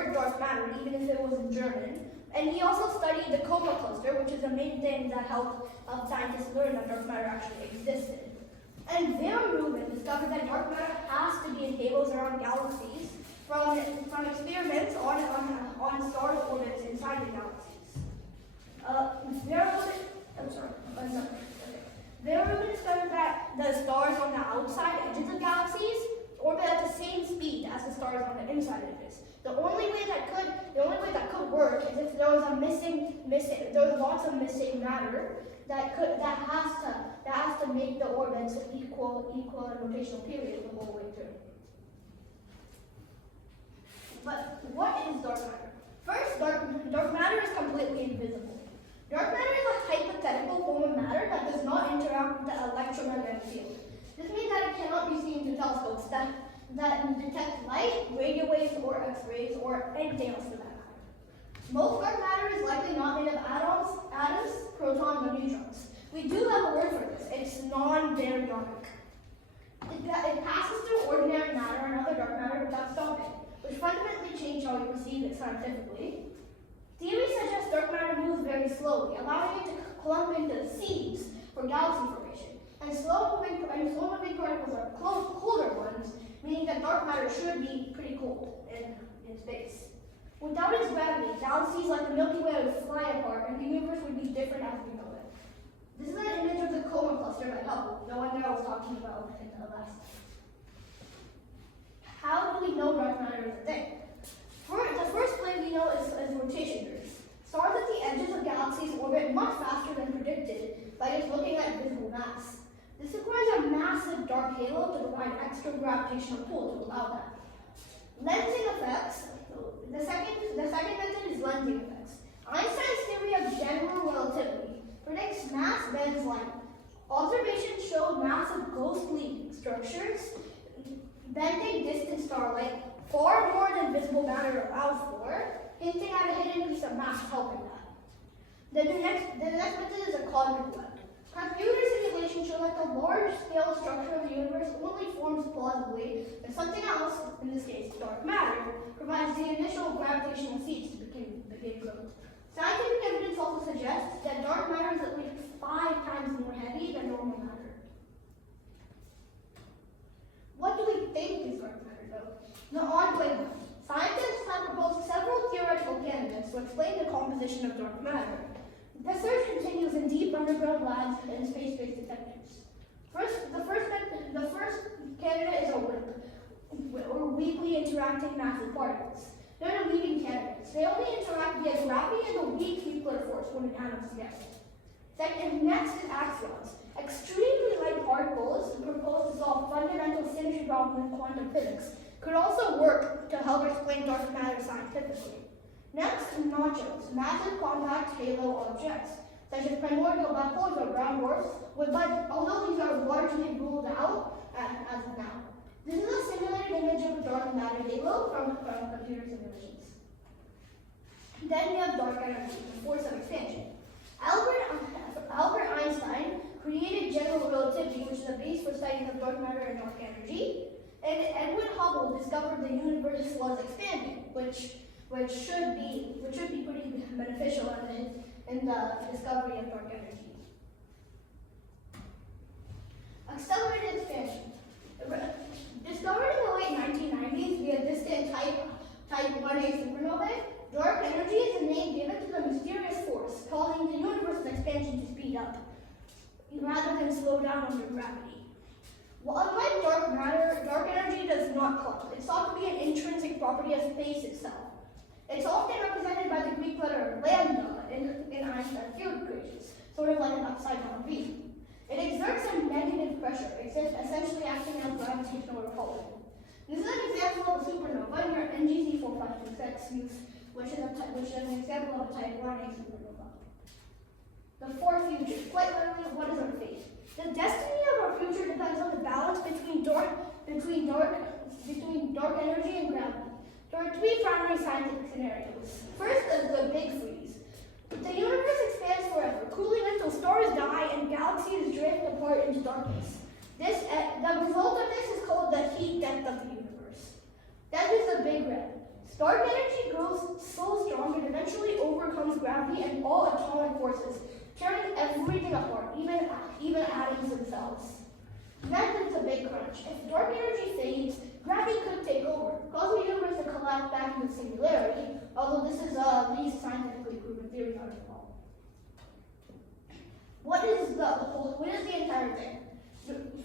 word dark matter, even if it was in German. And he also studied the coma cluster, which is the main thing that helped scientists learn that dark matter actually existed. And Van Rubin discovered that dark matter has to be in halos around galaxies from experiments on stars' orbits inside the galaxies. Van Rubin discovered that the stars on the outside edges of galaxies orbit at the same speed as the stars on the inside edges. The only way that could work is if there was lots of missing matter that has to make the orbits equal in rotational period the whole way through. But what is dark matter? First, dark matter is completely invisible. Dark matter is a hypothetical form of matter that does not interact with the electromagnetic field. This means that it cannot be seen through telescopes that detect light, radio waves, or X-rays, or anything else for that matter. Most dark matter is likely not made of atoms, protons, or neutrons. We do have a word for this. It's non-baryonic. It passes through ordinary matter and other dark matter without stopping, which fundamentally change how we perceive it scientifically. Theories suggest dark matter moves very slowly, allowing it to clump into seeds for galaxy formation. And slow-moving particles are colder ones, meaning that dark matter should be pretty cold in space. Without its gravity, galaxies like the Milky Way would fly apart, and the universe would be different as we know it. This is an image of the coma cluster by Hubble, the one that I was talking about in the last time. How do we know dark matter is a thing? The first way we know is rotation groups. Stars at the edges of galaxies orbit much faster than predicted by just looking at visible mass. This requires a massive dark halo to provide extra gravitational pull to allow that. Lensing effects. The second method is lensing effects. Einstein's theory of general relativity predicts mass bends light. Observations showed massive ghostly structures bending distant starlight far more than visible matter allows for, hinting at a hidden piece of mass helping that. The next method is a cosmic web. Computer simulations show that the large-scale structure of the universe only forms plausibly if something else, in this case dark matter, provides the initial gravitational seeds to begin growth. Scientific evidence also suggests that dark matter is at least 5 times more heavy than normal matter. What do we think is dark matter, though? The enclave. Scientists have proposed several theoretical candidates to explain the composition of dark matter. The search continues in deep underground labs and space-based detectors. The first candidate is a WIMP, or weakly interacting massive particles. They're the leading candidates. They only interact via gravity and a weak nuclear force when atoms together. Next is axions. Extremely light particles proposed to solve fundamental symmetry problems in quantum physics could also work to help explain dark matter scientifically. Next, nachos, massive compact halo objects, such as primordial black holes or brown dwarfs, but although these are largely ruled out as of now. This is a simulated image of a dark matter halo from computer simulations. Then we have dark energy, the force of expansion. Albert Einstein created general relativity, which is a base for studies of dark matter and dark energy. And Edwin Hubble discovered the universe was expanding, which should be pretty beneficial in the discovery of dark energy. Accelerated expansion. Discovered in the late 1990s via distant type 1a supernovae, dark energy is the name given to the mysterious force causing the universe's expansion to speed up, rather than slow down under gravity. Well, unlike dark matter, dark energy does not clump. It's thought to be an intrinsic property of space itself. It's often represented by the Greek letter lambda in Einstein's field equations, sort of like an upside-down V. It exerts a negative pressure, essentially acting as gravitational repulsion. This is an example of a supernova in your NGC 4526, which is an example of a type 1a supernova. The fourth future, quite literally, what is our fate? The destiny of our future depends on the balance between dark energy and gravity. There are 3 primary scientific scenarios. First is the big freeze. The universe expands forever, cooling until stars die and galaxies drift apart into darkness. The result of this is called the heat death of the universe. That is the big red. Dark energy grows so strong it eventually overcomes gravity and all atomic forces, tearing everything apart, even atoms themselves. Then there's a big crunch. If dark energy fades, gravity could take over, causing the universe to collapse back into singularity, although this is the least scientifically proven theory out of all. What is the entire thing?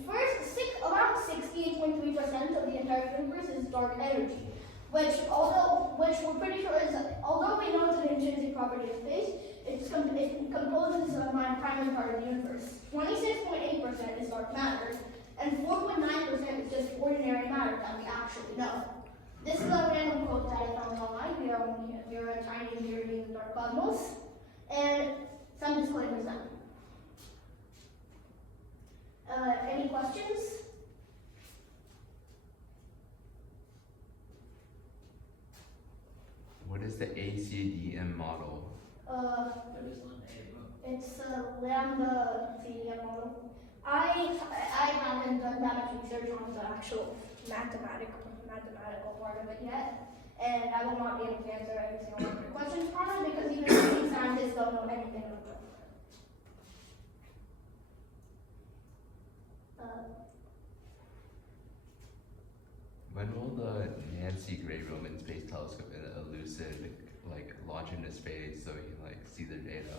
First, around 68.3% of the entire universe is dark energy, which we're pretty sure is, although we know it's an intrinsic property of space, it composes the primary part of the universe. 26.8% is dark matter, and 4.9% is just ordinary matter that we actually know. This is a random quote that I found online. We are a tiny theory in the dark cosmos, and some disclaimers now. Any questions? What is the ACDM model? It's a lambda CDM model. I haven't done that much research on the actual mathematical part of it yet, and I will not be able to answer every single one of your questions on it because even many scientists don't know anything about it. When will the Nancy Gray Roman Space Telescope and Elucid launch into space so we can see their data?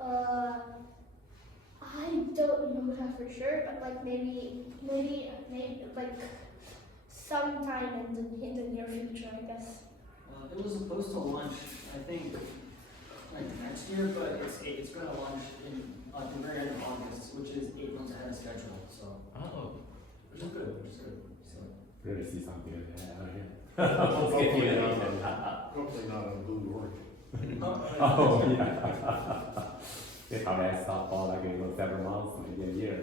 I don't know that for sure, but maybe sometime in the near future, I guess. It was supposed to launch, I think, next year, but it's going to launch at the very end of August, which is 8 months ahead of schedule. So, which is good. So, Ready to see something out here. Hopefully not on Blue Origin. Oh, yeah. If I had softball, I could go 7 months, maybe a year.